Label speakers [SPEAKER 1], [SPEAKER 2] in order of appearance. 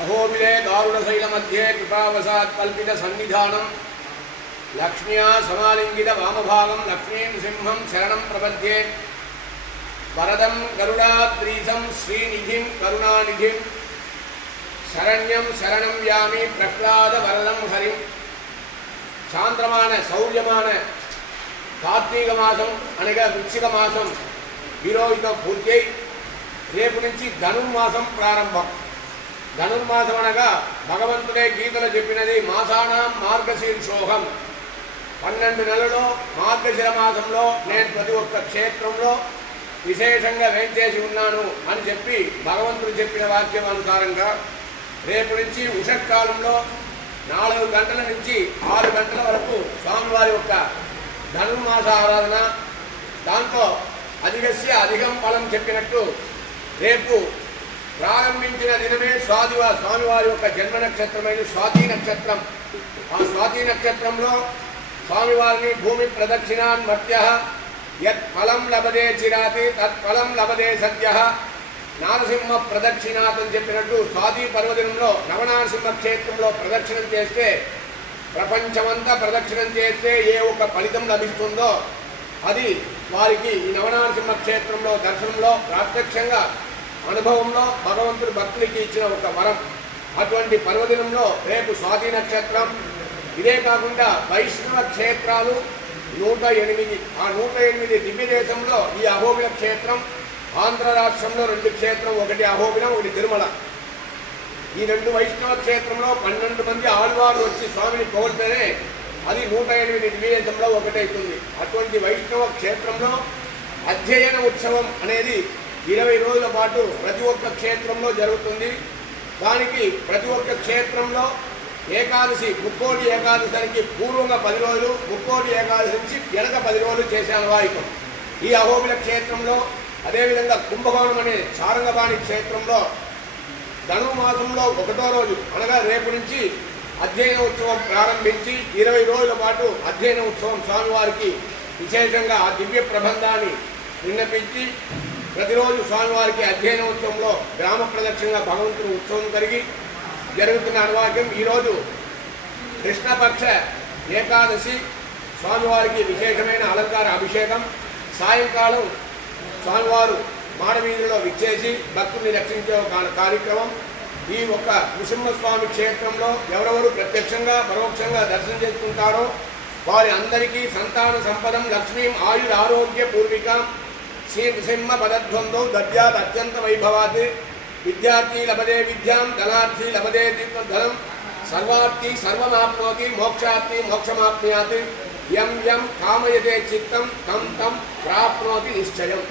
[SPEAKER 1] అహోబిలే దారుణశైల మధ్యే కృపావసాత్ కల్పిత సన్నిధానం లక్ష్మ్యా సమాలింగిత వామభాగం లక్ష్మీం సింహం శరణం ప్రపద్యే వరదం గరుడాద్రీశం శ్రీనిధిం కరుణానిధిం శరణ్యం శరణం యామి ప్రహ్లాద వరదం హరిం చాంద్రమాన శౌర్యమాన కార్తీక మాసం అనగా వృశ్చిక మాసం ఈరోజుతో పూర్తి అయి రేపు నుంచి ధనుర్మాసం ప్రారంభం ధనుర్మాసం అనగా భగవంతుడే గీతలో చెప్పినది మాసానాం మార్గశీర్షోహం పన్నెండు నెలలో మార్గశిర మాసంలో నేను ప్రతి ఒక్క క్షేత్రంలో విశేషంగా వేంచేసి ఉన్నాను అని చెప్పి భగవంతుడు చెప్పిన వాక్యం అనుసారంగా రేపు నుంచి ఉషత్కాలంలో నాలుగు గంటల నుంచి ఆరు గంటల వరకు స్వామివారి యొక్క ధనుర్మాస ఆరాధన. దాంట్లో అధిగస్య అధికం ఫలం చెప్పినట్టు రేపు ప్రారంభించిన దినమే స్వాదివా స్వామివారి యొక్క జన్మ నక్షత్రమైన స్వాతి నక్షత్రం. ఆ స్వాతి నక్షత్రంలో స్వామివారిని భూమి ప్రదక్షిణాన్ మర్త్య యత్ ఫలం లభదే చిరాతి తత్ ఫలం లభదే సత్య. నారసింహ ప్రదక్షిణాత్ అని చెప్పినట్టు స్వాతి పర్వదినంలో నవనారసింహ క్షేత్రంలో ప్రదక్షిణం చేస్తే ప్రపంచమంతా ప్రదక్షిణం చేస్తే ఏ ఒక ఫలితం లభిస్తుందో అది వారికి ఈ నవనారసింహ క్షేత్రంలో దర్శనంలో ప్రత్యక్షంగా అనుభవంలో భగవంతుడు భక్తునికి ఇచ్చిన ఒక వరం. అటువంటి పర్వదినంలో రేపు స్వాతి నక్షత్రం. ఇదే కాకుండా వైష్ణవ క్షేత్రాలు నూట ఎనిమిది ఆ నూట ఎనిమిది దివ్య దేశంలో ఈ అహోబిల క్షేత్రం ఆంధ్ర రాష్ట్రంలో రెండు క్షేత్రం ఒకటి అహోబిలం ఒకటి తిరుమల. ఈ రెండు వైష్ణవ క్షేత్రంలో పన్నెండు మంది ఆళ్వారు వచ్చి స్వామిని కోల్తేనే అది నూట ఎనిమిది దివ్యదేశంలో ఒకటైతుంది. అటువంటి వైష్ణవ క్షేత్రంలో అధ్యయన ఉత్సవం అనేది ఇరవై రోజుల పాటు ప్రతి ఒక్క క్షేత్రంలో జరుగుతుంది. దానికి ప్రతి ఒక్క క్షేత్రంలో ఏకాదశి ముక్కోటి ఏకాదశికి పూర్వంగా పది రోజులు ముక్కోటి ఏకాదశి నుంచి వెనక పది రోజులు చేసే అనువాయికం ఈ అహోబిల క్షేత్రంలో అదేవిధంగా కుంభకోణం అనే చారంగబాణి క్షేత్రంలో ధను మాసంలో ఒకటో రోజు అనగా రేపు నుంచి అధ్యయన ఉత్సవం ప్రారంభించి ఇరవై రోజుల పాటు అధ్యయన ఉత్సవం స్వామివారికి విశేషంగా ఆ దివ్య ప్రబంధాన్ని విన్నపించి ప్రతిరోజు స్వామివారికి అధ్యయన ఉత్సవంలో గ్రామ ప్రదక్షిణగా భగవంతుని ఉత్సవం కలిగి జరుగుతున్న అనువాక్యం ఈరోజు కృష్ణపక్ష ఏకాదశి స్వామివారికి విశేషమైన అలంకార అభిషేకం. సాయంకాలం స్వామివారు మాడవీధిలో విచ్చేసి భక్తుల్ని రక్షించే ఒక కార్యక్రమం. ఈ ఒక్క నృసింహస్వామి క్షేత్రంలో ఎవరెవరు ప్రత్యక్షంగా పరోక్షంగా దర్శనం చేసుకుంటారో వారి అందరికీ సంతాన సంపదం లక్ష్మీం ఆయుర ఆరోగ్య పూర్వికం శ్రీ నృసింహ దద్యాత్ అత్యంత వైభవాత్ విద్యార్థి లభదే విద్యాం ధనార్థి లభదే ధనం సర్వార్థి సర్వమాప్నోతి మోక్షార్థి మోక్షమాప్నుయాత్ యం యం కామయతే చిత్తం తం తం ప్రాప్నోతి నిశ్చయం